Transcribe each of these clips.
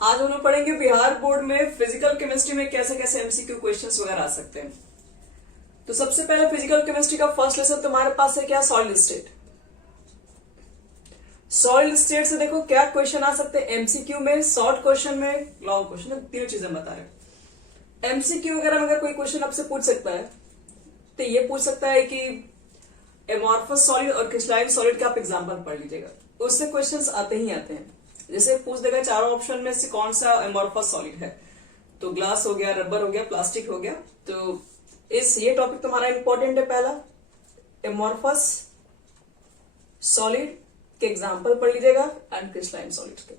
आज हम लोग पढ़ेंगे बिहार बोर्ड में फिजिकल केमिस्ट्री में कैसे कैसे एमसीक्यू क्वेश्चंस वगैरह आ सकते हैं। तो सबसे पहले फिजिकल केमिस्ट्री का फर्स्ट लेसन तुम्हारे पास है क्या, सॉलिड स्टेट। सॉलिड स्टेट से देखो क्या क्वेश्चन आ सकते हैं एमसीक्यू में, शॉर्ट क्वेश्चन में, लॉन्ग क्वेश्चन में, तीनों चीजें बता रहे। एमसीक्यू वगैरह में अगर कोई क्वेश्चन आपसे पूछ सकता है तो ये पूछ सकता है कि एमॉर्फस सॉलिड और क्रिस्टलाइन सॉलिड का आप एग्जाम्पल पढ़ लीजिएगा, उससे क्वेश्चंस आते ही आते हैं। जैसे पूछ देगा चारों ऑप्शन में से कौन सा एमॉर्फस सॉलिड है, तो ग्लास हो गया, रबर हो गया, प्लास्टिक हो गया। तो ये टॉपिक तुम्हारा इंपॉर्टेंट है। पहला एमॉर्फस सॉलिड के एग्जाम्पल पढ़ लीजिएगा एंड क्रिस्टलाइन सॉलिड के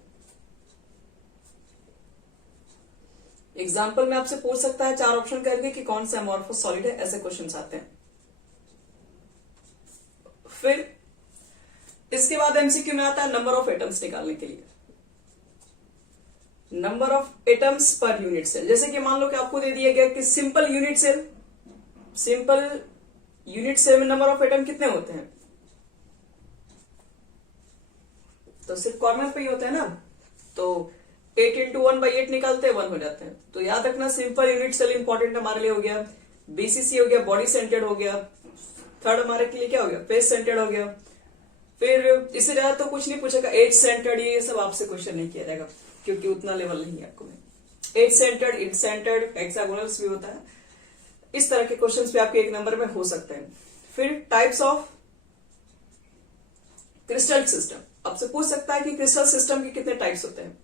एग्जाम्पल में आपसे पूछ सकता है, चार ऑप्शन करके कि कौन सा एमॉर्फस सॉलिड है, ऐसे क्वेश्चंस आते हैं। फिर इसके बाद एमसीक्यू में आता है नंबर ऑफ एटम्स निकालने के लिए, number of atoms per unit cell. जैसे कि मान लो कि आपको दे दिया गया कि सिंपल यूनिट सेल में नंबर ऑफ एटम कितने होते हैं, तो सिर्फ कॉर्नर पे ही होता है ना, तो 8 इंटू 1/8 निकालते हैं, 1 हो जाते हैं। तो याद रखना सिंपल यूनिट सेल इंपॉर्टेंट हमारे लिए हो गया, बीसीसी हो गया, बॉडी सेंटर्ड हो गया। थर्ड हमारे के लिए क्या हो गया, फेस सेंटर्ड हो गया। फिर इससे ज्यादा तो कुछ नहीं पूछेगा, एज सेंटर्ड, ये सब आपसे क्वेश्चन नहीं किया जाएगा क्योंकि उतना लेवल नहीं है आपको में। एज सेंटर्ड, इंट सेंटर्ड, हेक्सागोनल्स भी होता है। इस तरह के क्वेश्चंस भी आपके एक नंबर में हो सकते हैं। फिर टाइप्स ऑफ क्रिस्टल सिस्टम, आपसे पूछ सकता है कि क्रिस्टल सिस्टम के कितने टाइप्स होते हैं,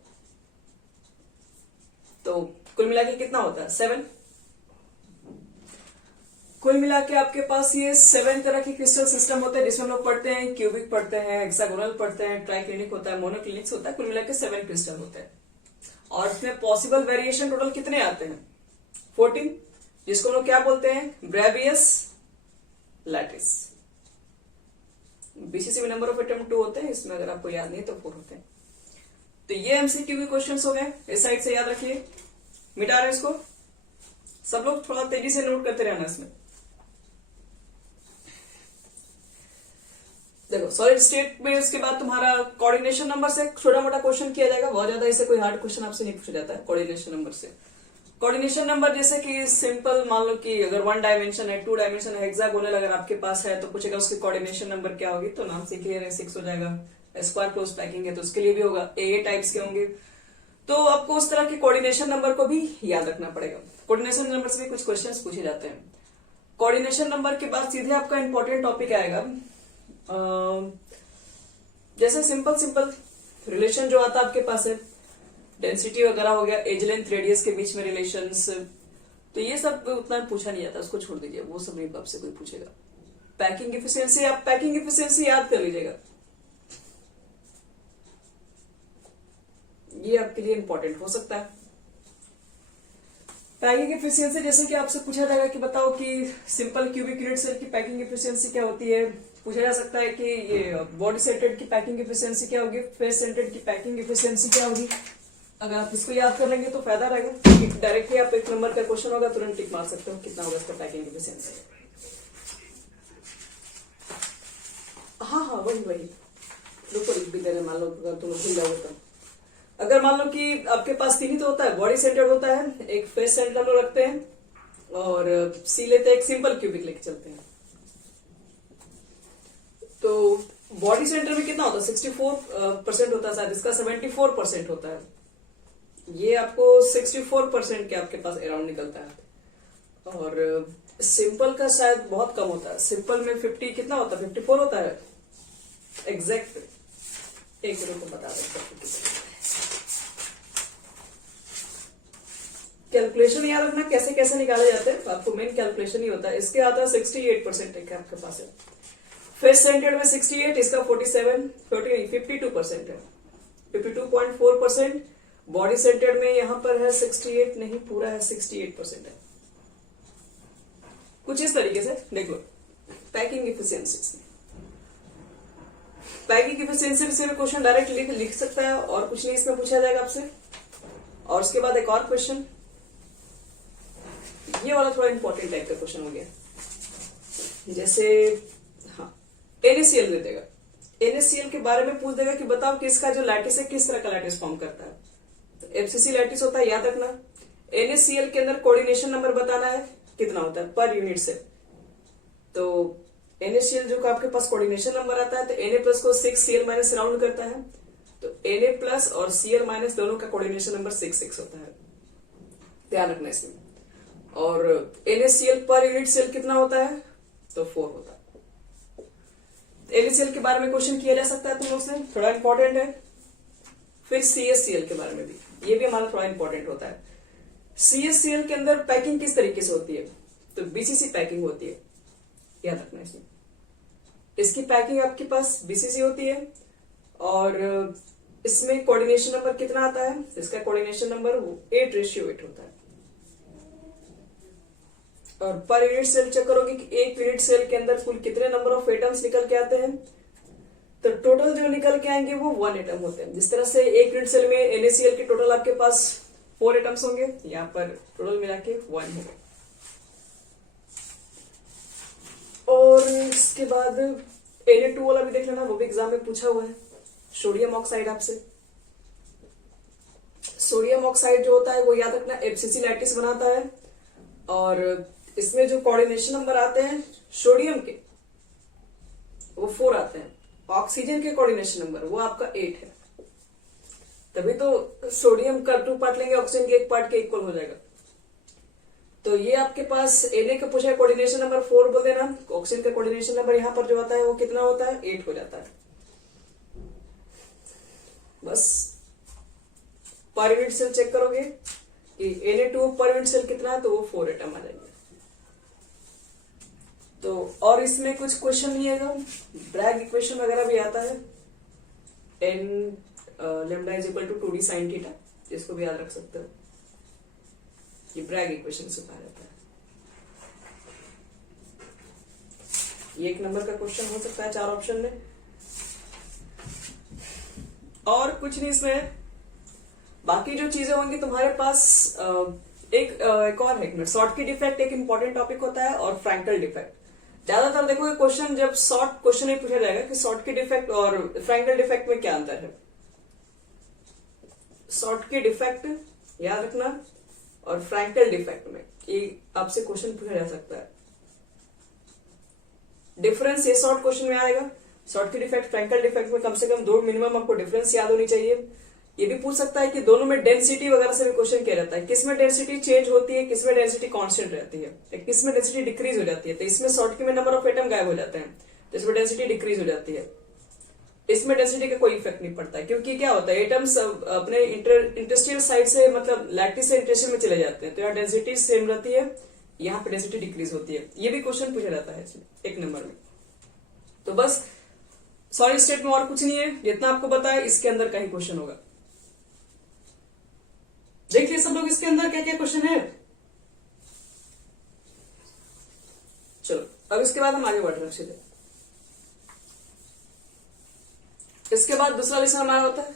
तो कुल मिला के कितना होता है, 7। कुल मिला के आपके पास ये 7 तरह के क्रिस्टल सिस्टम होते हैं, जिसमें हम लोग पढ़ते हैं क्यूबिक पढ़ते हैं, हेक्सागोनल पढ़ते हैं, ट्राइक्लिनिक होता है, मोनोक्लिनिक्स होता है। कुल मिला के 7 क्रिस्टल होते हैं। और इसमें पॉसिबल वेरिएशन टोटल कितने आते हैं, 14, जिसको हम लोग क्या बोलते हैं, ब्रेवियस लैटिस। बीसीसी में नंबर ऑफ एटम 2 होते हैं, इसमें अगर आपको याद नहीं तो 4 होते हैं। तो ये एमसीक्यू के क्वेश्चन हो गए, इस साइड से याद रखिए। मिटा रहे इसको, सब लोग थोड़ा तेजी से नोट करते रहना इसमें। देखो सॉलिड स्टेट में इसके बाद तुम्हारा कोऑर्डिनेशन नंबर से छोटा मोटा क्वेश्चन किया जाएगा, बहुत ज्यादा इससे कोई हार्ड क्वेश्चन आपसे नहीं पूछा जाता है। कोऑर्डिनेशन नंबर से, कोऑर्डिनेशन नंबर जैसे कि सिंपल मान लो कि अगर 1 डायमेंशन है, 2 डायमेंशन है, हेक्सागोनल अगर आपके पास है तो पूछेगा उसकी कोऑर्डिनेशन नंबर क्या होगी, तो नाम से क्लियर है, 6 हो जाएगा। स्क्वायर क्लोज पैकिंग है तो उसके लिए भी होगा, ए टाइप्स के होंगे। तो आपको उस तरह के कोऑर्डिनेशन नंबर को भी याद रखना पड़ेगा। कोऑर्डिनेशन नंबर से भी कुछ क्वेश्चंस पूछे जाते हैं। कोऑर्डिनेशन नंबर के बाद सीधे आपका इंपॉर्टेंट टॉपिक आएगा, जैसे सिंपल रिलेशन जो आता है आपके पास है, डेंसिटी वगैरह हो गया, एज लेंथ रेडियस के बीच में रिलेशंस, तो ये सब उतना पूछा नहीं जाता, उसको छोड़ दीजिए, वो सब नहीं आपसे कोई पूछेगा। पैकिंग एफिशिएंसी, आप पैकिंग एफिशिएंसी याद कर लीजिएगा, ये आपके लिए इंपॉर्टेंट हो सकता है। पैकिंग एफिशिएंसी जैसे कि आपसे पूछा जाएगा कि बताओ कि सिंपल क्यूबिक यूनिट सेल की पैकिंग एफिशिएंसी क्या होती है। पूछा जा सकता है कि ये बॉडी सेंटर्ड की पैकिंग एफिशिएंसी क्या होगी, फेस सेंटर्ड की पैकिंग एफिशिएंसी क्या होगी। अगर आप इसको याद कर लेंगे तो फायदा रहेगा, डायरेक्टली आप 1 नंबर का क्वेश्चन होगा तुरंत टिक मार सकते हो कितना होगा इसका पैकिंग एफिशिएंसी। हाँ वही रुको लिख भी दे रहे, मान लो अगर तुम भूल जाओगे तो। अगर मान लो कि आपके पास 3 ही तो होता है, बॉडी सेंटर्ड होता है, एक फेस सेंटर्ड हम लोग रखते हैं और सी लेते हैं, एक सिंपल क्यूबिक लेके चलते हैं। तो बॉडी सेंटर में कितना होता है, 64% होता है शायद, इसका 74% होता है। ये आपको 64% के आपके पास अराउंड निकलता है। और सिंपल का शायद बहुत कम होता है, सिंपल में 50 कितना होता है, 54 होता है एग्जैक्ट। एक मिनट को बता दें, कैलकुलेशन याद रखना कैसे कैसे निकाले जाते हैं, आपको मेन कैलकुलेशन ही होता है। इसके आता है 68% आपके पास है, फेस सेंटर्ड में 68, इसका 52% है, 52.4%। बॉडी सेंटर्ड में यहां पर है 68 नहीं, पूरा है 68% है। कुछ इस तरीके से देख लो पैकिंग एफिशिएंसी। पैकिंग एफिशिएंसी से भी क्वेश्चन डायरेक्ट लिख सकता है और कुछ नहीं इसमें पूछा जाएगा आपसे। और उसके बाद एक और क्वेश्चन, ये वाला थोड़ा इंपॉर्टेंट टाइप का क्वेश्चन हो गया, जैसे हाँ NaCl दे देगा, NaCl के बारे में पूछ देगा कि बताओ कि इसका जो लैटिस है किस तरह का लैटिस फॉर्म करता है। तो एफसीसी लैटिस होता है, याद रखना। NaCl के अंदर कोऑर्डिनेशन नंबर बताना है कितना होता है पर यूनिट से। तो NaCl जो आपके पास कोऑर्डिनेशन नंबर आता है, तो Na प्लस को 6Cl माइनस राउंड करता है, तो Na प्लस और Cl माइनस दोनों का कोऑर्डिनेशन नंबर 6 होता है, ध्यान रखना इसमें। और NaCl पर यूनिट सेल कितना होता है, तो 4 होता है। NaCl के बारे में क्वेश्चन किया जा सकता है तुम लोग से, थोड़ा इंपॉर्टेंट है। फिर CaCl के बारे में भी, ये भी हमारा थोड़ा इंपॉर्टेंट होता है। CaCl के अंदर पैकिंग किस तरीके से होती है, तो BCC पैकिंग होती है, याद रखना इसमें। इसकी पैकिंग आपके पास BCC होती है, और इसमें कोऑर्डिनेशन नंबर कितना आता है, इसका कोऑर्डिनेशन नंबर 8:8 होता है। और पर यूनिट सेल चेक करोगे कि एक यूनिट सेल के अंदर कुल कितने नंबर ऑफ एटम्स निकल के आते हैं, तो टोटल जो निकल के आएंगे वो 1 एटम होते हैं। जिस तरह से एक यूनिट सेल में NaCl के टोटल आपके पास 4 एटम्स होंगे, यहाँ पर टोटल मिला के 1 होगा। और इसके बाद Na2 वाला भी देख लेना, वो भी एग्जाम में पूछा हुआ है। सोडियम ऑक्साइड आपसे, सोडियम ऑक्साइड जो होता है वो याद रखना एफसीसी लैटिस बनाता है, और इसमें जो कोऑर्डिनेशन नंबर आते हैं सोडियम के वो 4 आते हैं, ऑक्सीजन के कोऑर्डिनेशन नंबर वो आपका 8 है। तभी तो सोडियम का 2 पार्ट लेंगे, ऑक्सीजन के 1 पार्ट के इक्वल हो जाएगा। तो ये आपके पास Na का पूछा है कोऑर्डिनेशन नंबर 4 बोल देना, ऑक्सीजन का कोऑर्डिनेशन नंबर यहाँ पर जो आता है वो कितना होता है, 8 हो जाता है। बस पर यूनिट सेल चेक करोगे कि Na2 पर यूनिट सेल कितना है, तो वो 4 एटम आ जाएंगे। तो और इसमें कुछ क्वेश्चन नहीं है, ब्रैग इक्वेशन वगैरह भी आता है, n lambda is equal to 2d sin theta, इसको भी याद रख सकते हो, ये ब्रैग इक्वेशन से कहा जाता है। ये 1 नंबर का क्वेश्चन हो सकता है 4 ऑप्शन में, और कुछ नहीं इसमें। बाकी जो चीजें होंगी तुम्हारे पास, एक और है, शॉर्ट की डिफेक्ट एक इंपॉर्टेंट टॉपिक होता है, और फ्रैंकल डिफेक्ट। ज्यादातर देखोगे क्वेश्चन जब शॉर्ट क्वेश्चन ही पूछा जाएगा कि शॉर्ट की डिफेक्ट और फ्रैंकल डिफेक्ट में क्या अंतर है। शॉर्ट की डिफेक्ट याद रखना, और फ्रैंकल डिफेक्ट में ये आपसे क्वेश्चन पूछा जा सकता है। डिफरेंस ये शॉर्ट क्वेश्चन में आएगा, शॉर्ट की डिफेक्ट फ्रैंकल डिफेक्ट में कम से कम 2 मिनिमम आपको डिफरेंस याद होनी चाहिए। ये भी पूछ सकता है कि दोनों में डेंसिटी वगैरह से भी क्वेश्चन किया जाता है, किसमें डेंसिटी चेंज होती है, किसमें डेंसिटी कांस्टेंट रहती है, किसमें डेंसिटी डिक्रीज हो जाती है। तो इसमें शॉर्ट की में नंबर ऑफ एटम गायब हो जाते हैं, तो इसमें डेंसिटी डिक्रीज हो जाती है। इसमें डेंसिटी का कोई इफेक्ट नहीं पड़ता है, क्योंकि क्या होता है एटम्स अपने इंटरस्टिशियल साइड से, मतलब लैटिस से इंटरस्टिशियल में चले जाते हैं, तो यहाँ डेंसिटी सेम रहती है, यहाँ पे डेंसिटी डिक्रीज होती है। ये भी क्वेश्चन पूछा जाता है इसमें 1 नंबर में। तो बस सॉलिड स्टेट में और कुछ नहीं है, जितना आपको बताया इसके अंदर का ही क्वेश्चन होगा। देखिए सब लोग इसके अंदर क्या क्या क्वेश्चन है। चलो अब इसके बाद हम आगे बढ़ रहे हैं सीधे। इसके बाद दूसरा लेसन हमारा होता है,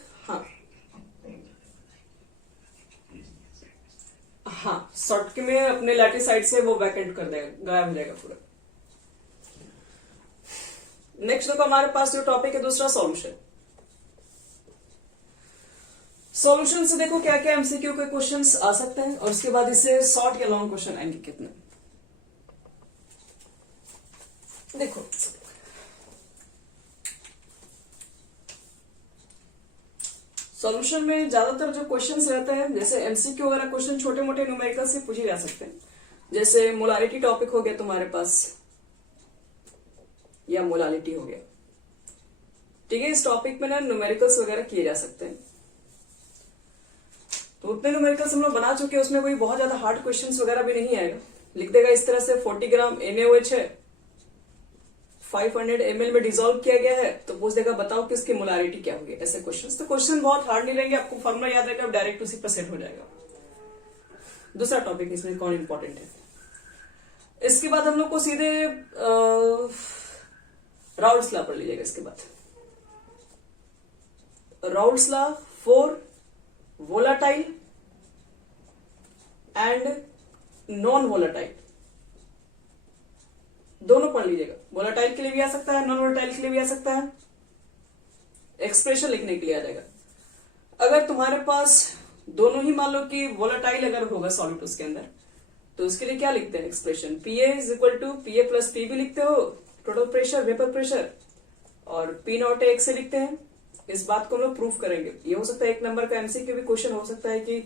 हाँ शॉर्ट के में अपने लैटिस साइड से वो वैकेंट कर देगा, गायब हो जाएगा पूरा। नेक्स्ट देखो हमारे पास जो टॉपिक है दूसरा, सॉल्यूशन। सॉल्यूशन से देखो क्या क्या एमसीक्यू के क्वेश्चंस आ सकते हैं, और उसके बाद इससे शॉर्ट या लॉन्ग क्वेश्चन आएंगे कितने। देखो सॉल्यूशन में ज्यादातर जो क्वेश्चंस रहते हैं, जैसे एमसीक्यू वगैरह क्वेश्चन छोटे मोटे न्यूमेरिकल से पूछे जा सकते हैं। जैसे मोलारिटी टॉपिक हो गया तुम्हारे पास, या मोलालिटी हो गया, ठीक है। इस टॉपिक में ना न्यूमेरिकल्स वगैरह किए जा सकते हैं। तो उतने न्यूमेरिकल्स हम लोग बना चुके हैं, उसमें कोई बहुत ज्यादा हार्ड क्वेश्चंस वगैरह भी नहीं आएगा। लिख देगा इस तरह से 40 ग्राम NaOH है, 500 ml में डिसॉल्व किया गया है, तो पूछ देगा बताओ कि इसकी मोलारिटी क्या होगी, ऐसे क्वेश्चंस। तो क्वेश्चन बहुत हार्ड नहीं रहेंगे, आपको फॉर्मूला याद रहेगा, डायरेक्ट उसी पर सेट हो जाएगा। दूसरा टॉपिक इसमें कौन इंपॉर्टेंट है। इसके बाद हम लोग को सीधे राउल्ट्स लॉ पढ़ लीजिएगा। इसके बाद Raoult's law for volatile and non volatile, दोनों पढ़ लीजिएगा। वोलाटाइल के लिए भी आ सकता है, नॉन वोलाटाइल के लिए भी आ सकता है, एक्सप्रेशन लिखने के लिए आ जाएगा। अगर तुम्हारे पास दोनों ही मान लो कि वोलेटाइल अगर होगा सॉल्यूट उसके अंदर, तो उसके लिए क्या लिखते हैं expression, PA is equal to PA plus PB लिखते हो, टोटल प्रेशर वेपर प्रेशर, और पी नॉट एक से लिखते हैं। इस बात को हम लोग प्रूफ करेंगे। ये हो सकता है 1 नंबर का एमसीक्यू भी क्वेश्चन हो सकता है कि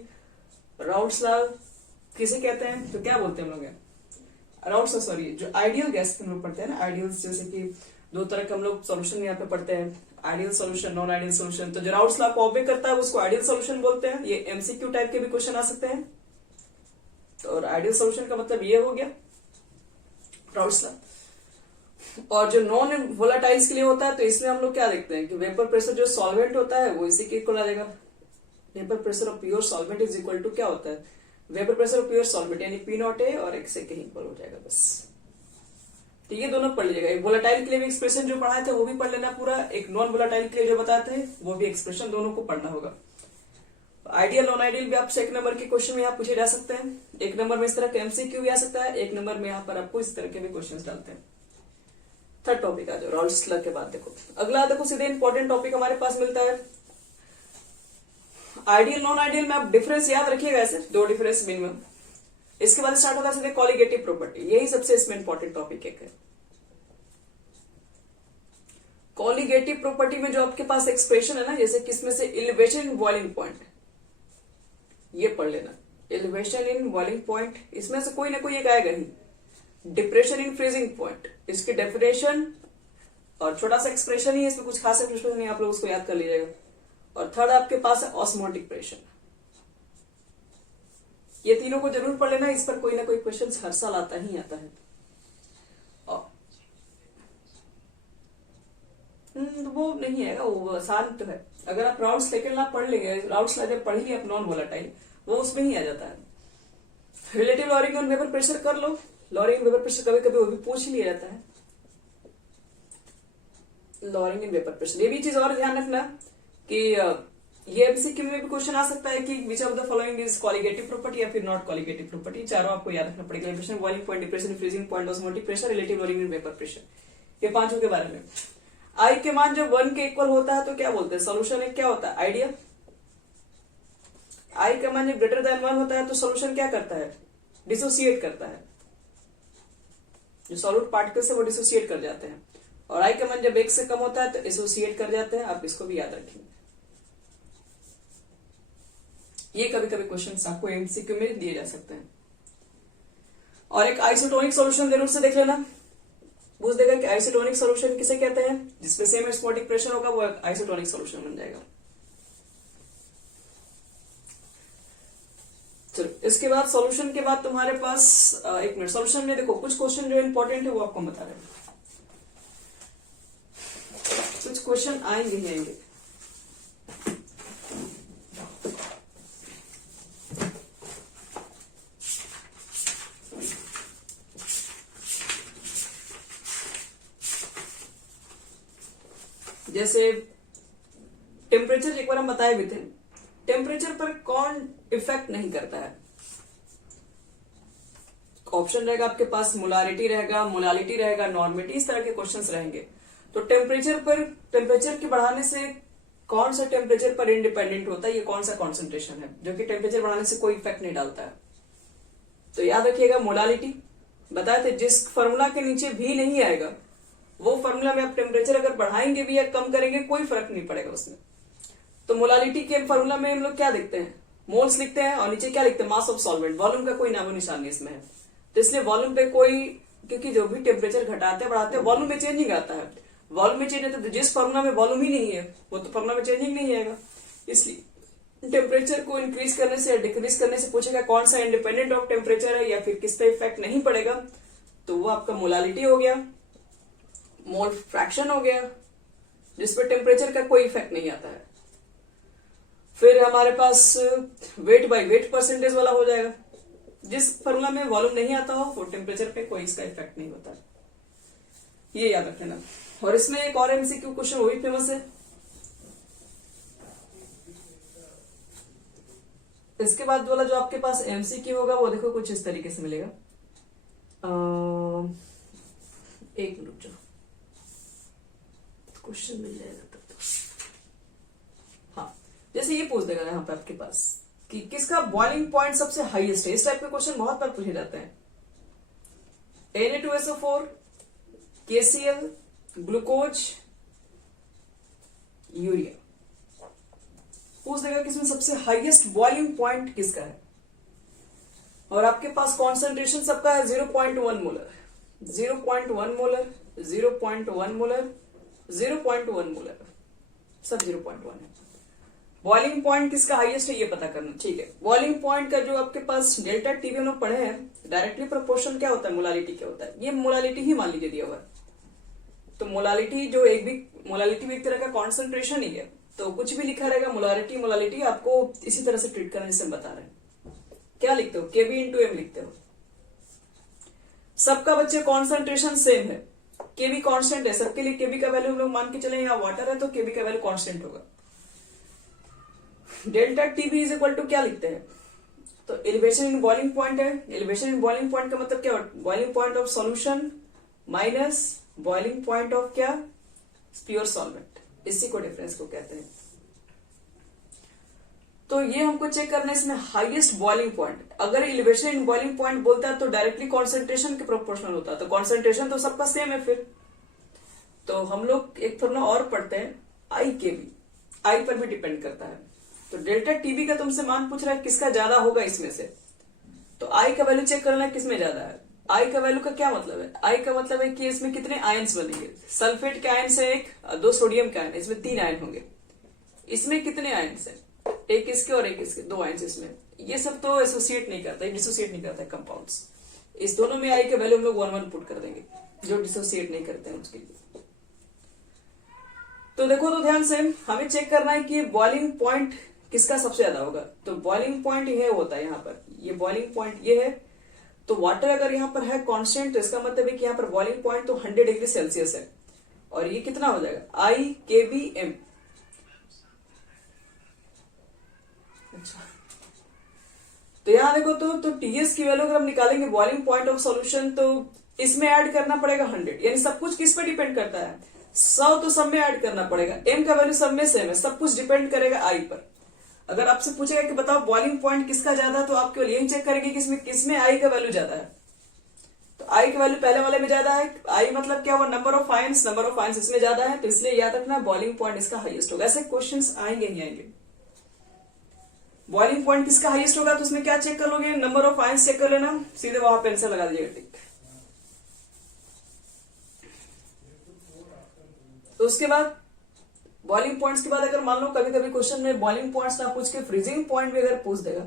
राउट्स लॉ किसे कहते हैं, तो क्या बोलते हैं हम लोग राउट्स, सॉरी जो आइडियल गैस हम लोग पढ़ते हैं ना, आइडियल्स, जैसे कि 2 तरह के हम लोग सोल्यूशन यहाँ पे पढ़ते हैं, ideal solution, non ideal solution. तो जो राउट्स लॉ को ऑब्वे करता है उसको आइडियल सोल्यूशन बोलते हैं। ये एमसीक्यू टाइप के भी क्वेश्चन आ सकते हैं। तो और आइडियल सोल्यूशन का मतलब ये हो गया राउट्स लॉ। और जो नॉन वोलाटाइल्स के लिए होता है, तो इसमें हम लोग क्या देखते हैं कि वेपर प्रेशर जो सॉल्वेंट होता है वो इसी के इक्वल आ जाएगा। Vapour pressure of pure solvent is equal to क्या होता है, vapour pressure of pure solvent, यानी पी नॉट ए और एक्स ए के इक्वल हो जाएगा बस। ठीक है, दोनों पढ़ लीजिएगा। एक वोलाटाइल के लिए भी एक्सप्रेशन जो पढ़ाए थे वो भी पढ़ लेना पूरा, एक नॉन वोलाटाइल के लिए जो बताए थे वो भी एक्सप्रेशन, दोनों को पढ़ना होगा। आइडियल नॉन आइडियल भी आपसे 1 नंबर के क्वेश्चन में यहाँ पूछे जा सकते हैं। 1 नंबर में इस तरह का एमसीक्यू भी आ सकता है, 1 नंबर में यहाँ पर आपको इस तरह के भी क्वेश्चन डालते हैं। थर्ड टॉपिक आ जाओ, राउट्स लॉ के बाद देखो अगला, देखो सीधे इंपॉर्टेंट टॉपिक हमारे पास मिलता है आइडियल नॉन आइडियल में। आप डिफरेंस याद रखिएगा, ऐसे 2 डिफरेंस मिनिमम। इसके बाद स्टार्ट होता है सीधे कॉलिगेटिव प्रॉपर्टी, यही सबसे इसमें इंपॉर्टेंट टॉपिक एक है। कॉलिगेटिव प्रॉपर्टी में जो आपके पास एक्सप्रेशन है ना, जैसे किसमें से एलिवेशन इन बॉइलिंग पॉइंट, ये पढ़ लेना, एलिवेशन इन बॉइलिंग पॉइंट, इसमें से कोई ना कोई एक आएगा ही। डिप्रेशन इन फ्रीजिंग पॉइंट, इसकी डेफिनेशन और छोटा सा एक्सप्रेशन ही है, इसमें कुछ खास एक्सप्रेशन नहीं, आप लोग उसको याद कर लीजिएगा। और थर्ड आपके पास है ऑस्मोटिक प्रेशर। ये तीनों को जरूर पढ़ लेना, इस पर कोई ना कोई क्वेश्चन हर साल आता ही आता है। वो नहीं है, वो आसान तो है। अगर आप राउट्स लेकर ना पढ़ लेंगे, राउट्स जब पढ़ लिया आप नॉन वोलाटाइल, वो उसमें ही आ जाता है। Relative lowering on vapour pressure कर लो, लॉरिंग वेपर प्रेशर कभी कभी वो भी पूछ लिया जाता है। लॉरिंग इन वेपर प्रेशर, ये भी चीज और ध्यान रखना कि ये एमसीक्यू में भी क्वेश्चन आ सकता है कि which of the following is colligative property या फिर नॉट कॉलिगेटिव प्रॉपर्टी, चारों आपको याद रखना पड़ेगा। Elevation boiling point, depression freezing point, osmotic pressure, relative lowering in vapour pressure, ये 5 के बारे में। आई के मान जब 1 के इक्वल होता है तो क्या बोलते हैं, सोल्यूशन एक क्या होता है, आइडियल। आई का मान जब ग्रेटर देन 1 होता है तो सोल्यूशन क्या करता है, डिसोसिएट करता है, जो सॉल्यूट पार्टिकल्स है वो डिसोसिएट कर जाते हैं। और आई का मान जब 1 से कम होता है तो एसोसिएट कर जाते हैं। आप इसको भी याद रखेंगे, ये कभी कभी क्वेश्चन आपको एमसीक्यू में दिए जा सकते हैं। और एक आइसोटोनिक सॉल्यूशन जरूर से देख लेना, पूछ देगा कि आइसोटोनिक सॉल्यूशन किसे कहते हैं, जिसमें सेम ऑस्मोटिक प्रेशर होगा वो आइसोटोनिक सॉल्यूशन बन जाएगा। चलो इसके बाद सॉल्यूशन के बाद तुम्हारे पास 1 मिनट, सॉल्यूशन में देखो कुछ क्वेश्चन जो इंपॉर्टेंट है वो आपको बता रहे हैं, कुछ क्वेश्चन आएंगे ही आएंगे। जैसे टेम्परेचर एक बार हम बताए भी थे, टेम्परेचर पर कौन इफेक्ट नहीं करता है। ऑप्शन रहेगा आपके पास, मोलारिटी रहेगा, मोलालिटी रहेगा, नॉर्मिटी, इस तरह के क्वेश्चंस रहेंगे। तो टेम्परेचर के बढ़ाने से कौन सा टेम्परेचर पर इंडिपेंडेंट होता है, ये कौन सा कॉन्सेंट्रेशन है जो कि टेम्परेचर बढ़ाने से कोई इफेक्ट नहीं डालता है। तो याद रखिएगा मोलालिटी बताए थे, जिस फॉर्मूला के नीचे भी नहीं आएगा वो फॉर्मूला में आप टेम्परेचर अगर बढ़ाएंगे भी या कम करेंगे कोई फर्क नहीं पड़ेगा उसमें। तो मोलालिटी के फॉर्मूला में हम लोग क्या देखते हैं, मोल्स लिखते हैं और नीचे क्या लिखते हैं, मास ऑफ सॉल्वेंट। वॉल्यूम का कोई नामो निशान नहीं इसमें है, तो इसलिए वॉल्यूम पे कोई, क्योंकि जो भी टेम्परेचर घटाते बढ़ाते हैं वॉल्यूम में चेंजिंग आता है। वॉल्यूम में चेंज आता है तो जिस फॉर्मूला में वॉल्यूम ही नहीं है वो तो फॉर्मूला में चेंजिंग नहीं आएगा। इसलिए टेम्परेचर को इंक्रीज करने से या डिक्रीज करने से पूछेगा कौन सा इंडिपेंडेंट ऑफ टेम्परेचर है या फिर किस पे इफेक्ट नहीं पड़ेगा, तो वो आपका मोलालिटी हो गया, मोल फ्रैक्शन हो गया, जिसपे टेम्परेचर का कोई इफेक्ट नहीं आता है। फिर हमारे पास वेट बाय वेट परसेंटेज वाला हो जाएगा, जिस फॉर्मूला में वॉल्यूम नहीं आता हो वो टेम्परेचर पे कोई इसका इफेक्ट नहीं होता, ये याद रखना। और इसमें एक और एमसीक्यू क्वेश्चन वो भी फेमस है। इसके बाद वाला जो आपके पास एमसीक्यू होगा वो देखो कुछ इस तरीके से मिलेगा। एक मिनट, जो क्वेश्चन मिल जाएगा तब तो। हाँ, जैसे ये पूछ देगा यहाँ पे आपके पास कि किसका बॉइलिंग पॉइंट सबसे हाईएस्ट है। इस टाइप के क्वेश्चन बहुत बार पूछे जाते हैं। Na2SO4, KCl, ग्लूकोज, यूरिया, पूछ देगा कि इसमें सबसे हाईएस्ट बॉइलिंग पॉइंट किसका है। और आपके पास कॉन्सेंट्रेशन सबका है 0.1 मोलर, 0.1 मोलर, 0.1 मोलर, 0.1 मोलर, सब 0.1 है। बॉइलिंग पॉइंट किसका हाईएस्ट है ये पता करना, ठीक है। बॉइलिंग पॉइंट का जो आपके पास डेल्टा टीवी हम लोग पढ़े हैं, डायरेक्टली प्रोपोर्शन क्या होता है, मोलालिटी क्या होता है, ये मोलालिटी ही मान लीजिए दिया हुआ है। तो मोलालिटी जो मोलालिटी भी एक तरह का कॉन्सेंट्रेशन ही है, तो कुछ भी लिखा रहेगा मोलालिटी आपको इसी तरह से ट्रीट करना जैसे हम बता रहे हैं। क्या लिखते हो, केबी इंटू एम लिखते हो। सबका बच्चे कॉन्सेंट्रेशन सेम है, केबी कांस्टेंट है सबके लिए। केबी का वैल्यू हम लोग मान के चले, यहाँ वाटर है तो केबी का वैल्यू कांस्टेंट होगा। Delta TB is equal to क्या लिखते हैं, तो एलिवेशन इन बॉइलिंग पॉइंट है। एलिवेशन इन बॉइलिंग पॉइंट का मतलब क्या, boiling point of solution minus boiling point of क्या, प्योर सॉल्वेंट, इसी को डिफरेंस को कहते हैं। तो ये हमको चेक करना है इसमें हाईएस्ट बॉइलिंग पॉइंट। अगर एलिवेशन इन बॉइलिंग पॉइंट बोलता है तो डायरेक्टली कॉन्सेंट्रेशन के प्रोपोर्शनल होता है, तो कॉन्सेंट्रेशन तो सबका सेम है फिर। तो हम लोग एक फॉर्मूला और पढ़ते हैं, आई के बी, आई पर भी डिपेंड करता है। तो डेल्टा टीबी का तुमसे मान पूछ रहा है किसका ज्यादा होगा इसमें से, तो आई का वैल्यू चेक करना है किसमें ज्यादा है। आई का वैल्यू का क्या मतलब है, आई का मतलब है कि इसमें कितने आयन्स बनेंगे। सल्फेट के आयन्स है एक, 2 सोडियम के आयन, इसमें 3 आयन होंगे। इसमें कितने आयन्स है, एक इसके और एक इसके, 2 आयन्स इसमें। ये सब तो एसोसिएट नहीं करता, डिसोसिएट नहीं करता है कंपाउंड्स। इस दोनों में आई का वैल्यू हम लोग 1 पुट कर देंगे, जो डिसोसिएट नहीं करते हैं उसके लिए। तो देखो तो ध्यान से हमें चेक करना है कि बॉइलिंग पॉइंट किसका सबसे ज्यादा होगा। तो बॉइलिंग पॉइंट ये होता है यहाँ पर, ये बॉइलिंग पॉइंट ये है। तो वाटर अगर यहाँ पर है कांस्टेंट, तो इसका मतलब है कि यहाँ पर बॉइलिंग पॉइंट तो 100 डिग्री सेल्सियस है। और ये कितना हो जाएगा, आई के बी एम। अच्छा, तो यहाँ देखो तो टीएस की वैल्यू अगर हम निकालेंगे बॉइलिंग पॉइंट ऑफ सॉल्यूशन, तो इसमें ऐड करना पड़ेगा 100, यानी सब कुछ किस पर डिपेंड करता है, 100 तो सब में ऐड करना पड़ेगा। एम का वैल्यू सब में सेम है, सब कुछ डिपेंड करेगा आई पर। अगर आपसे पूछेगा कि बताओ बॉइलिंग पॉइंट किसका ज्यादा, तो आप केवल यही चेक करेंगे कि किसमें आई का वैल्यू ज्यादा है। तो आई का वैल्यू पहले वाले में ज्यादा है, आई मतलब क्या हुआ, नंबर ऑफ आयंस इसमें ज्यादा है, तो इसलिए याद रखना बॉइलिंग पॉइंट इसका हाईएस्ट होगा। ऐसे क्वेश्चंस आएंगे ही आएंगे। बॉइलिंग पॉइंट किसका हाईएस्ट होगा, तो उसमें क्या चेक कर लोगे, नंबर ऑफ आयंस चेक कर लेना, सीधे वहां पे आंसर लगा दीजिएगा टिक। तो उसके बाद बॉइलिंग पॉइंट्स के बाद अगर मान लो कभी कभी क्वेश्चन में बॉइलिंग पॉइंट्स ना पूछ के फ्रीजिंग पॉइंट भी अगर पूछ देगा,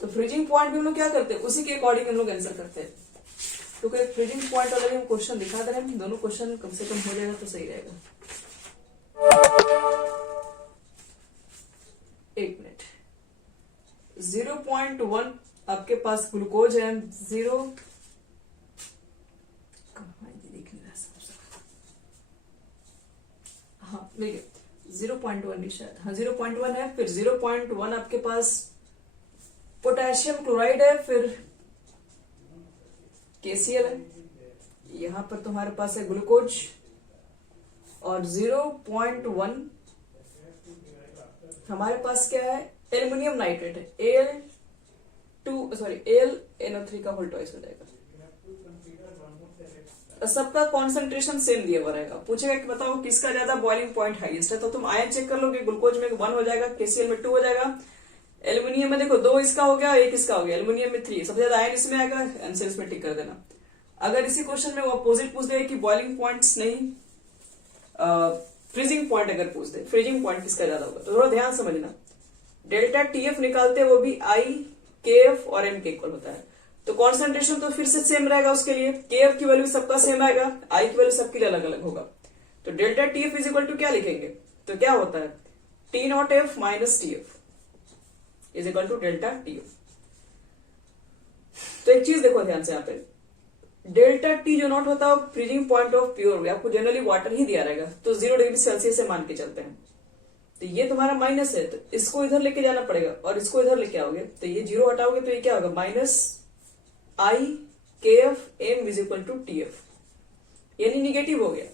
तो फ्रीजिंग पॉइंट भी हम लोग क्या करते हैं, उसी के अकॉर्डिंग हम लोग आंसर करते हैं। क्योंकि तो फ्रीजिंग पॉइंट वाला भी हम क्वेश्चन दिखा दे रहे हैं, दोनों क्वेश्चन कम से कम हो जाएगा तो सही रहेगा। 1 मिनट। 0.1 आपके पास ग्लूकोज है, 0 हाँ 0.1 शायद, हाँ 0.1 है। फिर 0.1 आपके पास पोटेशियम क्लोराइड है, फिर KCl है, यहां पर तुम्हारे पास है ग्लूकोज। और 0.1 हमारे पास क्या है, एल्युमिनियम नाइट्रेट है, AlNO3 का होल ट्वाइस हो जाएगा। सबका कॉन्सेंट्रेशन सेम दिया हुआ रहेगा। पूछेगा कि बताओ किसका ज्यादा बॉइलिंग पॉइंट हाईएस्ट है, तो तुम आयन चेक कर लोगे, ग्लूकोज में 1 हो जाएगा, KCl में 2 हो जाएगा, एल्युमिनियम में देखो 2 इसका हो गया, 1 इसका हो गया, एल्युमिनियम में 3, सबसे ज्यादा आयन इसमें आएगा, आंसर इसमें टिक कर देना। अगर इसी क्वेश्चन में वो अपोजिट पूछ दे कि बॉइलिंग पॉइंट्स नहीं, फ्रीजिंग पॉइंट अगर पूछ दे, फ्रीजिंग पॉइंट किसका ज्यादा होगा, तो थोड़ा ध्यान समझना। डेल्टा TF निकालते वो भी आई, KF और M के इक्वल होता है। तो कॉन्सेंट्रेशन तो फिर से सेम रहेगा उसके लिए, KF की वैल्यू सबका सेम आएगा, आई की वैल्यू सबके लिए अलग अलग होगा। तो delta TF is equal to क्या लिखेंगे, तो क्या होता है, T0F minus TF is equal to delta TF। तो एक चीज देखो ध्यान से यहाँ पे, डेल्टा T जो नॉट होता है फ्रीजिंग पॉइंट ऑफ प्योर, आपको जनरली वाटर ही दिया रहेगा, तो 0 डिग्री सेल्सियस से मान के चलते हैं। तो ये तुम्हारा माइनस है, तो इसको इधर लेके जाना पड़ेगा, और इसको इधर लेके आओगे, तो ये 0 हटाओगे तो ये क्या होगा, minus i KF M is equal to TF, यानी निगेटिव हो गया।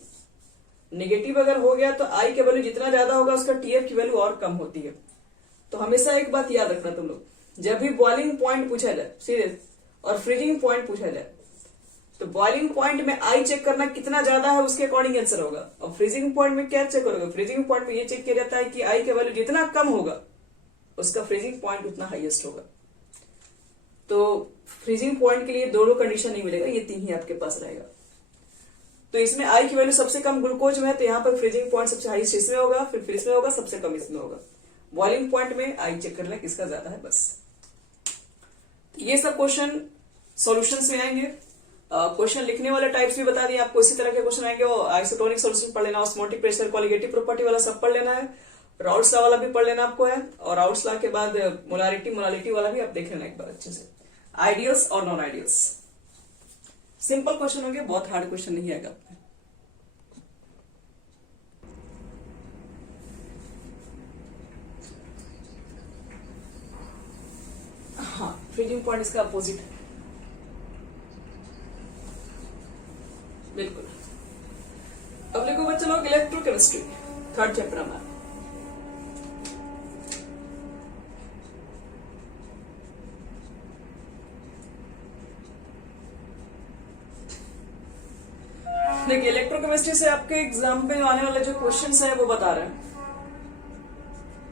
निगेटिव अगर हो गया तो आई की वैल्यू जितना ज्यादा होगा उसका TF की वैल्यू और कम होती है। तो हमेशा एक बात याद रखना तुम लोग, जब भी बॉइलिंग पॉइंट पूछा जाए सीरियस और फ्रीजिंग पॉइंट पूछा जाए तो बॉइलिंग पॉइंट में आई चेक करना कितना ज्यादा है उसके अकॉर्डिंग आंसर होगा। और फ्रीजिंग पॉइंट में क्या चेक करोगे, फ्रीजिंग पॉइंट में ये चेक किया जाता है कि आई का वैल्यू जितना कम होगा उसका फ्रीजिंग पॉइंट उतना हाईएस्ट होगा। तो फ्रीजिंग पॉइंट के लिए दोनों कंडीशन नहीं मिलेगा, ये तीन ही आपके पास रहेगा। तो इसमें आई की वैल्यू सबसे कम ग्लूकोज में है तो यहाँ पर फ्रीजिंग पॉइंट सबसे हाईएस्ट इसमें होगा, फिर इसमें होगा, सबसे कम इसमें होगा। बॉइलिंग पॉइंट में आई चेक कर ले किसका ज्यादा है बस। ये सब क्वेश्चन सॉल्यूशंस में आएंगे। क्वेश्चन लिखने वाले टाइप्स भी बता दिए आपको, इसी तरह के क्वेश्चन आएंगे। वो आइसोटोनिक सॉल्यूशन पढ़ लेना, ऑस्मोटिक प्रेशर, कॉलिगेटिव प्रॉपर्टी वाला सब पढ़ लेना है, राउट्स लॉ वाला भी पढ़ लेना आपको है, और राउट्स लॉ के बाद मोलारिटी वाला भी आप देख लेना एक बार अच्छे से। आइडियल्स और नॉन आइडियल्स सिंपल क्वेश्चन होंगे, बहुत हार्ड क्वेश्चन नहीं आएगा। हाँ, फ्रीजिंग पॉइंट इसका अपोजिट है बिल्कुल। अब लिखो बच्चे लोग इलेक्ट्रोकेमिस्ट्री, थर्ड चैप्टर हमारा। देखिए इलेक्ट्रोकेमिस्ट्री से आपके एग्जाम में आने वाले जो क्वेश्चंस है वो बता रहे हैं।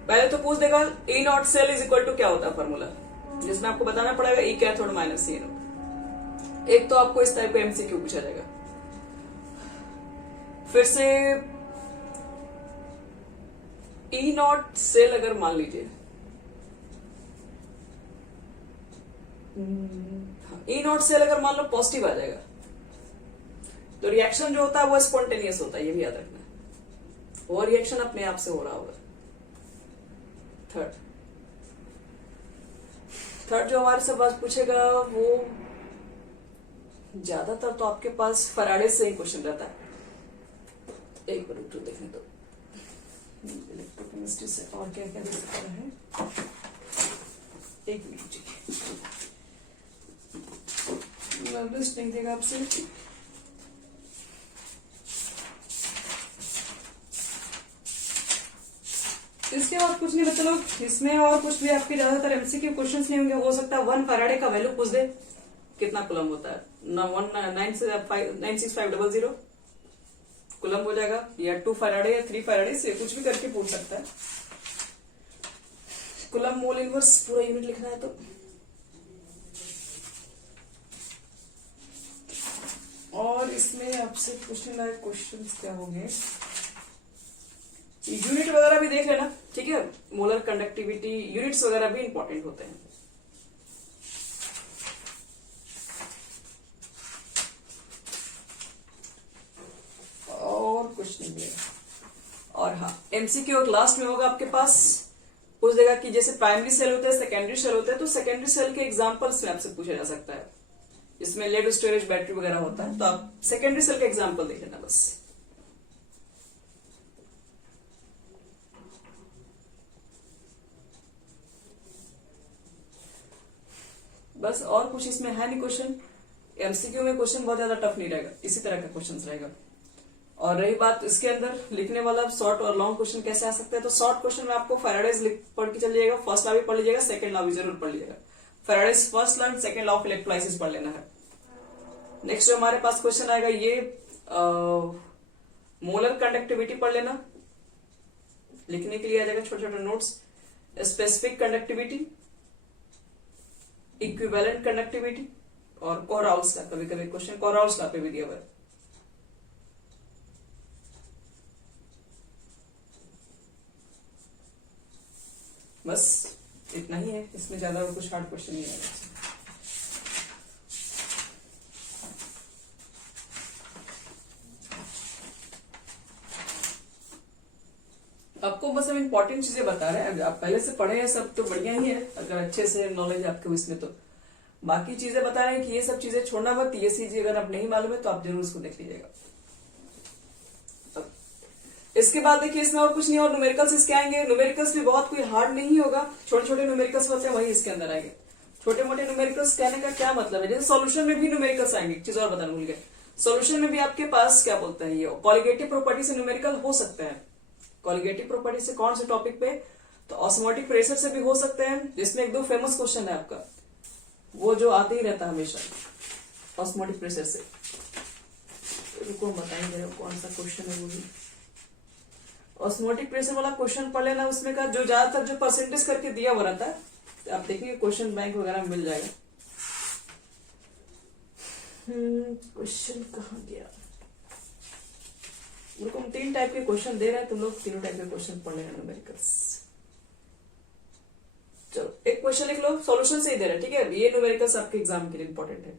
पहले तो पूछ देगा E naught cell is equal to क्या होता है फॉर्मूला, जिसमें आपको बताना पड़ेगा E cathode minus C naught. एक तो आपको इस टाइप का MCQ पूछा जाएगा। फिर से E नॉट सेल अगर मान लीजिए E नॉट सेल अगर मान लो पॉजिटिव आ जाएगा तो रिएक्शन जो होता है वो स्पॉन्टेनियस होता है, ये भी याद रखना है। वो रिएक्शन अपने आप से हो रहा होगा। थर्ड जो हमारे से पास पूछेगा वो ज्यादातर तो आपके पास फैराडे से ही क्वेश्चन रहता है। एक मिनट तो देखने दो, इलेक्ट्रोकेमिस्ट्री से और क्या क्या देख सकता है। एक मिनट लिस्ट नहीं देगा आपसे। इसके बाद कुछ नहीं बच्चे लोग, इसमें और कुछ भी आपके ज्यादातर MCQ क्वेश्चंस नहीं होंगे। हो सकता है 1 फैराडे का वैल्यू पूछ दे, कितना कुलम होता है, 96500 कुलम हो जाएगा, या 2 फैराडे या 3 फैराडे से कुछ भी करके पूछ सकता है। कुलम मोल इनवर्स पूरा यूनिट लिखना है तो। और इसमें आपसे पूछने लायक क्वेश्चंस क्या होंगे, यूनिट वगैरह भी देख लेना, ठीक है। मोलर कंडक्टिविटी यूनिट्स वगैरह भी इंपॉर्टेंट होते हैं। और कुछ नहीं मिलेगा। और हाँ, MCQ लास्ट में होगा आपके पास, पूछ देगा कि जैसे प्राइमरी सेल होता है, सेकेंडरी सेल होता है, तो सेकेंडरी सेल के एग्जांपल्स में आपसे पूछा जा सकता है। इसमें लेड स्टोरेज बैटरी वगैरह होता है, तो आप सेकेंडरी सेल का एग्जांपल देख लेना बस। बस और कुछ इसमें है नहीं क्वेश्चन। MCQ में क्वेश्चन बहुत ज्यादा टफ नहीं रहेगा, इसी तरह का क्वेश्चन रहेगा। और रही बात इसके अंदर लिखने वाला शॉर्ट और लॉन्ग क्वेश्चन कैसे आ सकता है, तो शॉर्ट क्वेश्चन में आपको फैराडेज पढ़ के चल जाएगा, फर्स्ट लॉ भी पढ़ लीजिएगा, सेकंड लॉ भी जरूर पढ़ लीजिएगा। Faraday's first law, second law of electrolysis पढ़ लेना है। नेक्स्ट जो हमारे पास क्वेश्चन आएगा ये मोलर कंडक्टिविटी पढ़ लेना, लिखने के लिए आ जाएगा छोटे छोटे notes. Specific conductivity, equivalent conductivity और कोराउल्स लॉ, कभी कभी क्वेश्चन कोराउल्स लॉ पे भी दिया हुआ है। बस इतना ही है, इसमें ज्यादा और कुछ हार्ड क्वेश्चन नहीं है। आपको बस हम इंपॉर्टेंट चीजें बता रहे हैं, आप पहले से पढ़े हैं सब तो बढ़िया ही है, अगर अच्छे से नॉलेज आपके इसमें तो। बाकी चीजें बता रहे हैं कि ये सब चीजें छोड़ना मत, ये चीजें अगर आप नहीं मालूम है तो आप जरूर उसको देख लीजिएगा। इसके बाद देखिए इसमें और कुछ नहीं, और न्यूमेरिकल्स इसके आएंगे। न्यूमेरिकल्स भी बहुत कोई हार्ड नहीं होगा, छोटे छोटे न्यूमेरिकल्स होते हैं वही इसके अंदर आएंगे। छोटे मोटे न्यूमेरिकल्स कहने का क्या मतलब है, जैसे सॉल्यूशन में भी न्यूमेरिकल्स आएंगे। एक चीज और बताना भूल गए, सॉल्यूशन में भी आपके पास क्या बोलते हैं, ये कॉलिगेटिव प्रॉपर्टी से न्यूमेरिकल हो सकते हैं। कॉलिगेटिव प्रॉपर्टी से कौन से टॉपिक पे, तो ऑस्मोटिक प्रेशर से भी हो सकते हैं, जिसमें एक दो फेमस क्वेश्चन है आपका, वो जो आते ही रहता है हमेशा ऑस्मोटिक प्रेशर से। रुको बताएंगे कौन सा क्वेश्चन है वो भी। ऑस्मोटिक प्रेशर वाला क्वेश्चन पढ़ लेना, उसमें का जो ज्यादातर जो परसेंटेज करके दिया हुआ रहता है, आप देखिए क्वेश्चन बैंक वगैरह में मिल जाएगा। क्वेश्चन कहाँ गया? देखो हम 3 टाइप के क्वेश्चन दे रहे हैं, तुम लोग तीनों टाइप के क्वेश्चन पढ़ लेना न्यूमेरिकल्स। चलो एक क्वेश्चन लिख लो, सॉल्यूशन से ही दे रहे हैं, ठीक है? ये न्यूमेरिकल्स आपके एग्जाम के लिए इंपॉर्टेंट है।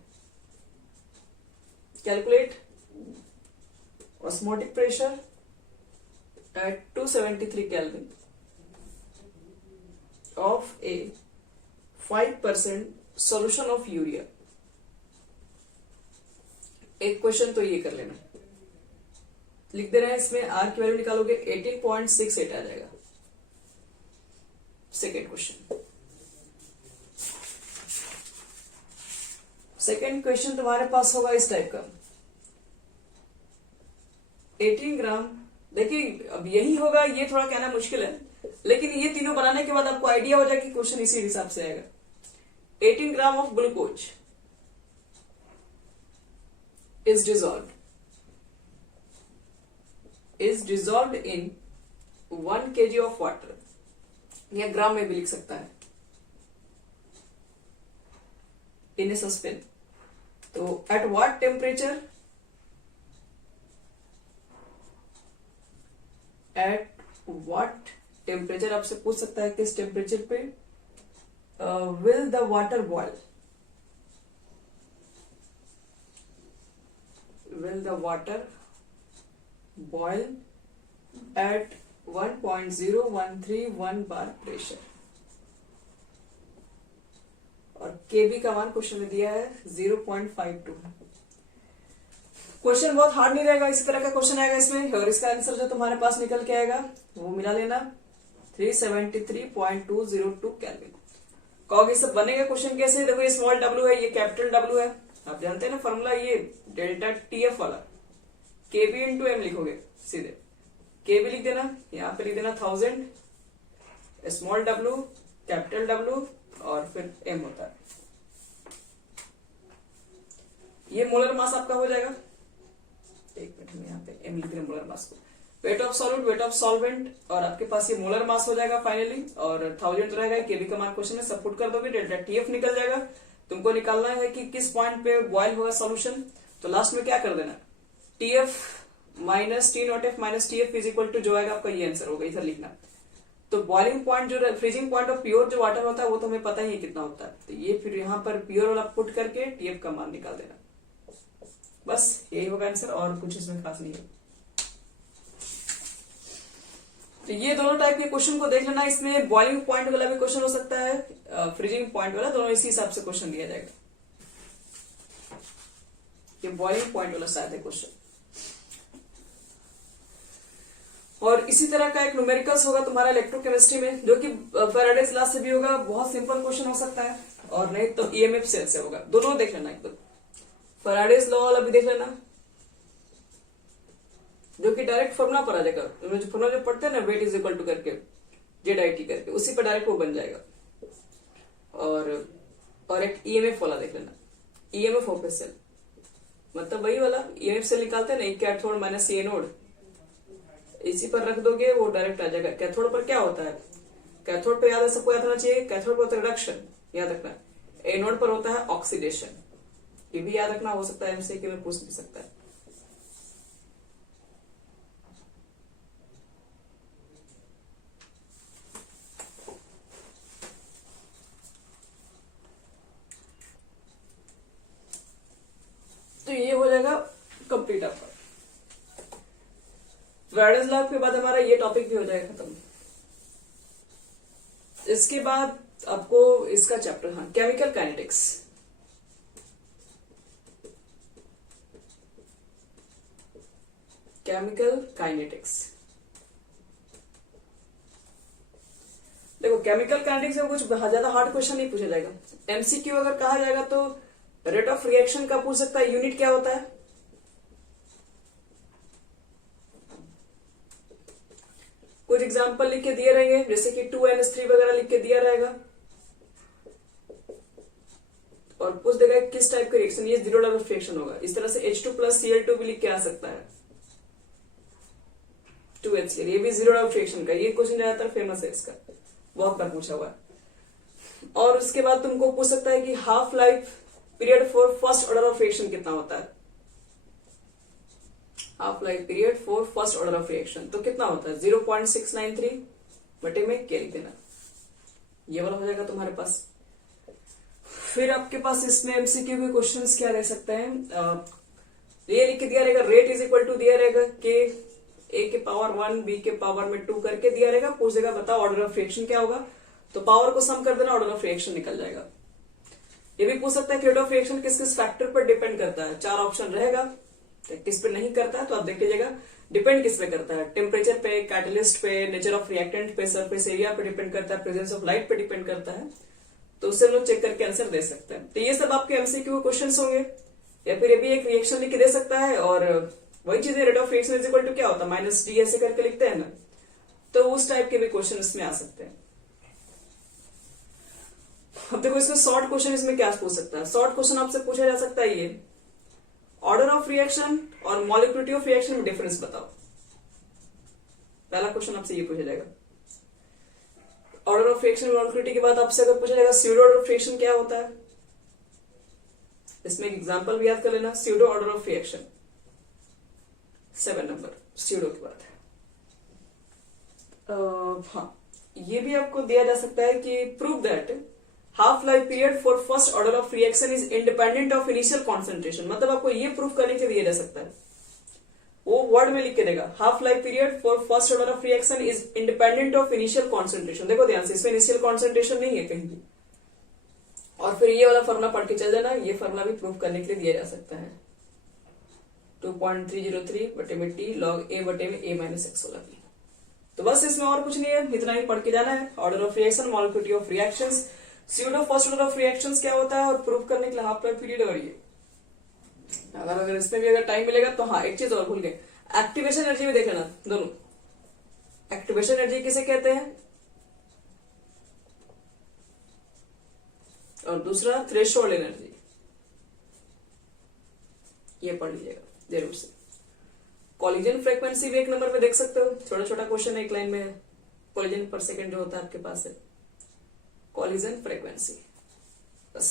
Calculate osmotic pressure at 273 Kelvin of a 5% solution of urea। एक क्वेश्चन तो ये कर लेना, लिख दे रहे हैं, इसमें आर की वैल्यू निकालोगे 18.68 आ जाएगा। सेकेंड क्वेश्चन, सेकेंड क्वेश्चन तुम्हारे पास होगा इस टाइप का, 18 ग्राम। देखिए अब यही होगा, ये थोड़ा कहना मुश्किल है, लेकिन ये तीनों बनाने के बाद आपको आइडिया हो जाएगा कि क्वेश्चन इसी हिसाब से आएगा। 18 gram of glucose is dissolved in 1 kg of water, या ग्राम में भी लिख सकता है, in a suspension। तो at what temperature, at what temperature आपसे पूछ सकता है, किस टेम्परेचर पे will the water boil, will the water boil at 1.0131 bar pressure। और केबी का मान क्वेश्चन में दिया है 0.52। क्वेश्चन बहुत हार्ड नहीं रहेगा, इसी तरह का क्वेश्चन आएगा इसमें, और इसका आंसर जो तुम्हारे पास निकल के आएगा वो मिला लेना 373.202 केल्विन। कहोगे सब बनेगा क्वेश्चन कैसे? देखो ये स्मॉल डब्ल्यू है, ये कैपिटल डब्ल्यू है, आप जानते हैं ना फॉर्मूला, ये डेल्टा टीएफ वाला, केबी इंटू एम लिखोगे सीधे, केबी लिख देना, यहाँ पे लिख देना 1000, स्मॉल डब्ल्यू कैपिटल डब्ल्यू और फिर एम होता है। ये मोलर मास आपका हो जाएगा, एक मिनट में यहाँ पे एम लिख देना मोलर मास को, weight of solute, weight of solvent, और आपके पास ये मोलर मास हो जाएगा फाइनली, और 1000 रहेगा, केबी का मान क्वेश्चन में सब पुट कर दोगे, डेल्टा टीएफ निकल जाएगा। तुमको निकालना है कि किस पॉइंट पे बॉयल होगा सॉल्यूशन, तो लास्ट में क्या कर देना, TF minus T naught F minus TF is equal to जो आएगा आपका ये आंसर होगा, इधर लिखना। तो बॉइलिंग पॉइंट जो फ्रीजिंग पॉइंट ऑफ प्योर जो वाटर होता है वो तो हमें पता ही है कितना होता है, तो ये फिर यहाँ पर प्योर वाला पुट करके टीएफ का मान निकाल देना, बस यही होगा आंसर, और कुछ इसमें खास नहीं है। तो ये दोनों टाइप के क्वेश्चन को देख लेना, इसमें बॉइलिंग पॉइंट वाला भी क्वेश्चन हो सकता है, फ्रीजिंग पॉइंट वाला, दोनों इसी हिसाब से क्वेश्चन दिया जाएगा। ये बॉइलिंग पॉइंट वाला शायद है क्वेश्चन। और इसी तरह का एक न्यूमेरिकल्स होगा तुम्हारा इलेक्ट्रोकेमिस्ट्री में, जो कि फैराडेज लॉ से भी होगा, बहुत सिंपल क्वेश्चन हो सकता है, और नहीं तो ईएमएफ सेल से होगा, दोनों देख लेना एकदम। फैराडेज लॉ वाला भी देख लेना, जो कि डायरेक्ट फॉर्मूला पर आ जाएगा, जो फॉर्मूला जो पढ़ते हैं ना, वेट इज इक्वल टू करके जेड करके, उसी पर डायरेक्ट वो बन जाएगा। और एक ईएमएफ वाला देख लेना, ईएमएफ ऑफ ए सेल, मतलब वही वाला ईएमएफ सेल निकालते हैं ना, कैथोड माइनस ए नोड, इसी पर रख दोगे वो डायरेक्ट आ जाएगा। कैथोड पर क्या होता है, कैथोड पर याद सबको याद होना चाहिए, कैथोड पर होता है रिडक्शन, याद रखना, एनोड पर होता है ऑक्सीडेशन, ये भी याद रखना, हो सकता है एमसीक्यू में पूछ भी सकता है। तो ये हो जाएगा कंप्लीट आपका फैराडेज लॉ के बाद हमारा ये टॉपिक भी हो जाएगा खत्म। इसके बाद आपको इसका चैप्टर, हाँ, केमिकल काइनेटिक्स। केमिकल काइनेटिक्स, देखो केमिकल काइनेटिक्स में कुछ ज्यादा हार्ड क्वेश्चन नहीं पूछा जाएगा। एमसीक्यू अगर कहा जाएगा तो रेट ऑफ रिएक्शन का पूछ सकता है, यूनिट क्या होता है, कुछ एग्जाम्पल लिख के दिए रहेंगे, जैसे कि 2NH3 वगैरह लिख के दिया रहेगा और पूछ देगा किस टाइप का रिएक्शन, ये जीरो ऑर्डर ऑफ रिएक्शन होगा। इस तरह से H2 प्लस Cl2 भी लिख के आ सकता है 2HCl, ये भी जीरो ऑर्डर ऑफ रिएक्शन का। ये क्वेश्चन ज्यादातर फेमस है, इसका बहुत बार पूछा हुआ है। और उसके बाद तुमको पूछ सकता है कि half life period for first order of reaction कितना होता है। Half life period for first order of reaction तो कितना होता है 0.693 बटे में क्या लिख देना, ये वाला हो जाएगा तुम्हारे पास। फिर आपके पास इसमें एमसीक्यू के क्वेश्चंस क्या रह सकते हैं, ये लिख के दिया रहेगा रेट इज इक्वल टू दिया रहेगा के ए के पावर 1 बी के पावर में 2 करके दिया रहेगा, पूछ देगा बताओ ऑर्डर ऑफ रिएक्शन क्या होगा, तो पावर को सम कर देना, ऑर्डर ऑफ रिएक्शन निकल जाएगा। ये भी पूछ सकता है कि रेट ऑफ रिएक्शन किस किस फैक्टर पर डिपेंड करता है, 4 ऑप्शन रहेगा, किस पे नहीं करता है तो आप देख लीजिएगा। डिपेंड किस पे करता है, टेम्परेचर पे, कैटलिस्ट पे, नेचर ऑफ रिएक्टेंट पे, सरफेस एरिया पे डिपेंड करता है, प्रेजेंस ऑफ लाइट पे डिपेंड करता है, तो उससे लोग चेक करके आंसर दे सकते हैं। तो ये सब आपके एमसीक्यू क्वेश्चंस होंगे। या फिर ये भी एक रिएक्शन लिख के दे सकता है और वही चीज है rate of reaction is equal to क्या होता है -d ऐसे करके लिखते हैं ना, तो उस टाइप के भी क्वेश्चन इसमें आ सकते हैं। अब देखो इसमें शॉर्ट क्वेश्चन इसमें क्या पूछ सकता है, शॉर्ट क्वेश्चन आपसे पूछा जा सकता है ये ऑर्डर ऑफ रिएक्शन और मॉलिक्यूलिटी ऑफ रिएक्शन में डिफरेंस बताओ। पहला क्वेश्चन आपसे ये पूछा जाएगा। ऑर्डर ऑफ रिएक्शन मॉलिक्यूलिटी के बाद आपसे अगर पूछा जाएगा स्यूडो ऑर्डर ऑफ रिएक्शन क्या होता है, इसमें एक एग्जांपल भी याद कर लेना, pseudo order of reaction 7 number pseudo के बाद। हाँ, ये भी आपको दिया जा सकता है कि prove that half life period for first order of reaction is independent of initial concentration, मतलब आपको ये प्रूफ करने के लिए दिया जा सकता है, वो वर्ड में लिख के देगा half life period for first order of reaction is independent of initial concentration. देखो ध्यान से, इसमें इनिशियल कॉन्सेंट्रेशन नहीं है कहीं भी। और फिर ये वाला फॉर्मूला पढ़ के चल जाना, ये फॉर्मूला भी प्रूफ करने के लिए दिया जा सकता है 2.303 बटे में टी लॉग ए बटे में a माइनस एक्स होगा। तो बस इसमें और कुछ नहीं है, इतना ही पढ़ के जाना है। Order of reaction, molecularity of reactions, pseudo first order of reactions क्या होता है और प्रूफ करने के लिए हाफ लाइफ पीरियड। और ये अगर इसमें भी अगर टाइम मिलेगा तो हाँ एक चीज और भूल गए, एक्टिवेशन एनर्जी भी देख लेना दोनों। एक्टिवेशन एनर्जी किसे कहते हैं और दूसरा थ्रेशोल्ड एनर्जी, ये पढ़ लीजिएगा जरूर से। कॉलिजन फ्रीक्वेंसी भी 1 नंबर पे देख सकते हो, छोटा छोटा क्वेश्चन है, एक लाइन में कॉलिजन पर सेकंड जो होता है आपके पास है कॉलिजन फ्रीक्वेंसी। बस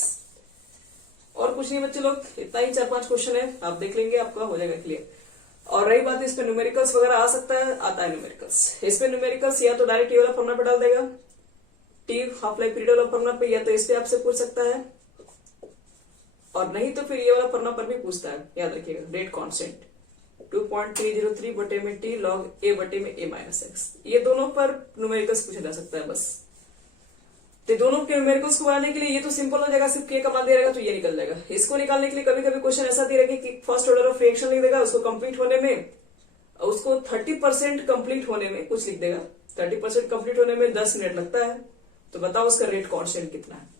और कुछ नहीं बच्चे लोग, इतना ही 4-5 क्वेश्चन है, आप देख लेंगे आपका हो जाएगा क्लियर। और रही बात इस पे न्यूमेरिकल्स वगैरह आ सकता है, आता है न्यूमेरिकल्स। इस पे न्यूमेरिकल्स या तो डायरेक्ट ये वाला फॉर्मूला पे डाल देगा टी हाफ लाइफ पीरियड वाला फॉर्मूला पे, या तो इस पे आपसे पूछ सकता है, और नहीं तो फिर ये वाला फॉर्मूला पर भी पूछता है, याद रखिएगा रेट कांस्टेंट 2.303 बटे में टी लॉग ए बटे में a माइनस एक्स, ये दोनों पर न्यूमेरिकल्स पूछा जा सकता है। बस तो दोनों के न्यूमेरिकल्स को बनाने के लिए ये तो सिंपल हो जाएगा, सिर्फ के का मान दे रहेगा तो ये निकल जाएगा। इसको निकालने के लिए कभी कभी क्वेश्चन ऐसा दे रहेगा कि फर्स्ट ऑर्डर ऑफ रिएक्शन लिख देगा, उसको कंप्लीट होने में, उसको 30% कंप्लीट होने में कुछ लिख देगा, 30% कंप्लीट होने में 10 मिनट लगता है, तो बताओ उसका रेट कांस्टेंट कितना है।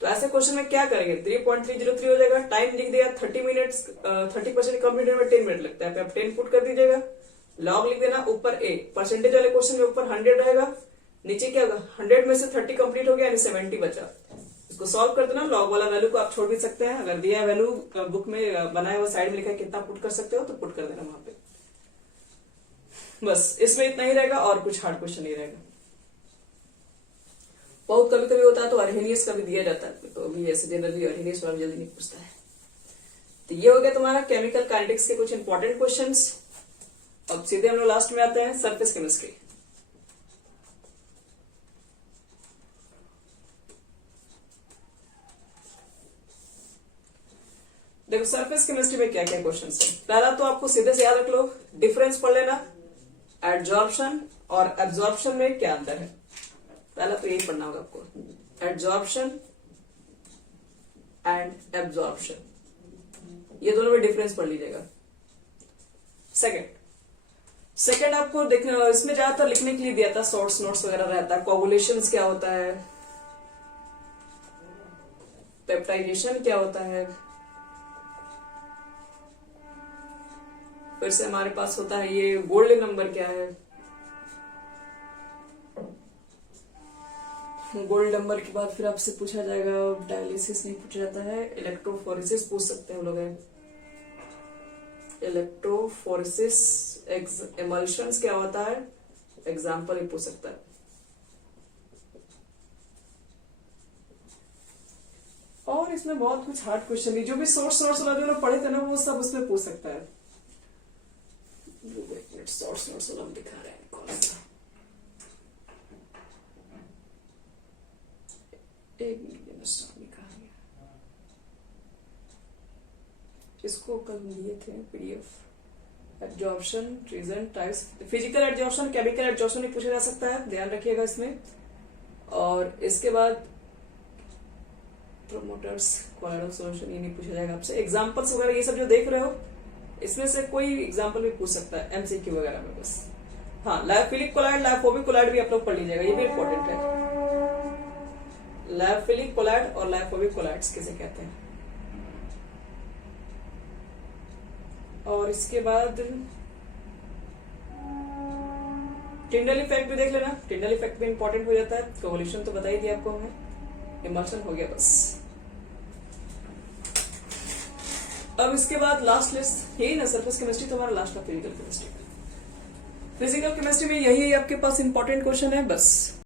तो ऐसे क्वेश्चन में क्या करेंगे, 3.303 हो जाएगा, टाइम लिख दिया 30 मिनट, 30% कंप्लीट होने में 10 मिनट लगता है, आप 10 पुट कर दीजिएगा, लॉग लिख देना, ऊपर ए परसेंटेज वाले क्वेश्चन में ऊपर 100 रहेगा, नीचे क्या होगा 100 में से 30 कंप्लीट हो गया यानी 70 बचा, इसको सॉल्व कर देना। लॉग वाला वैल्यू को आप छोड़ भी सकते हैं, अगर दिया वैल्यू बुक में बनाया हुआ साइड में लिखा है कितना पुट कर सकते हो तो पुट कर देना वहां पे। बस इसमें इतना ही रहेगा और कुछ हार्ड क्वेश्चन नहीं रहेगा। बहुत कभी कभी होता है तो अर्हेनियस का भी दिया जाता है, तो अभी ऐसे जनरली अर्हेनियस वाला जल्दी नहीं पूछता है। तो ये हो गया तुम्हारा केमिकल काइनेटिक्स के कुछ इंपॉर्टेंट क्वेश्चंस। अब सीधे हम लोग लास्ट में आते हैं सरफेस केमिस्ट्री। देखो सरफेस केमिस्ट्री में क्या क्या क्वेश्चन है। पहला तो आपको सीधे से याद रख लो, डिफरेंस पढ़ लेना, एडजॉर्प्शन और एब्जॉर्प्शन में क्या अंतर है। पहला तो यही पढ़ना होगा आपको, एडजॉर्प्शन एंड एब्जॉर्प्शन, ये दोनों में डिफरेंस पढ़ लीजिएगा। सेकंड आपको देखना, इसमें ज्यादातर लिखने के लिए दिया था, शॉर्ट्स नोट्स वगैरह रहता है, कोगुलेशंस क्या होता है, पेप्टाइजेशन क्या होता है, फिर से हमारे पास होता है ये गोल्ड नंबर क्या है, गोल्ड नंबर के बाद फिर आपसे पूछा जाएगा, डायलिसिस नहीं पूछा जाता है, इलेक्ट्रोफोरेसिस पूछ सकते हैं हम लोग। इलेक्ट्रोफोरेसिस एमल्शंस क्या होता है, एग्जाम्पल ही पूछ सकता है। और इसमें बहुत कुछ हार्ड क्वेश्चन नहीं, जो भी सोर्स वाला जो लोग पढ़े थे ना वो सब उसमें पूछ सकता है। सोर्स वाला हम दिखा रहे हैं कौन सा, एक मिनट इसको कल दिए थे PDF. Absorption, reason, types, physical absorption, chemical absorption भी पूछा जा सकता है, ध्यान रखिएगा इसमें। और इसके बाद प्रोमोटर्स, कोलोइडल सॉल्यूशन, ये नहीं पूछा जाएगा आपसे। एग्जांपल्स वगैरह ये सब जो देख रहे हो इसमें से कोई एग्जांपल भी पूछ सकता है एमसीक्यू वगैरह में बस। हाँ, लायोफिलिक कोलाइड, लायोफोबिक कोलाइड भी आप लोग पढ़ लीजिएगा, ये भी इंपॉर्टेंट है। लायोफिलिक कोलाइड और लायोफोबिक कोलाइड्स किसे कहते हैं। और इसके बाद टिंडल इफेक्ट भी देख लेना, टिंडल इफेक्ट भी इंपॉर्टेंट हो जाता है। कोवोल्यूशन तो बता ही दिया आपको हमने, इमल्शन हो गया बस। अब इसके बाद लास्ट लिस्ट यही ना, सरफेस केमिस्ट्री तो हमारा लास्ट का फिजिकल केमिस्ट्री। फिजिकल केमिस्ट्री में यही आपके पास इंपॉर्टेंट क्वेश्चन है बस।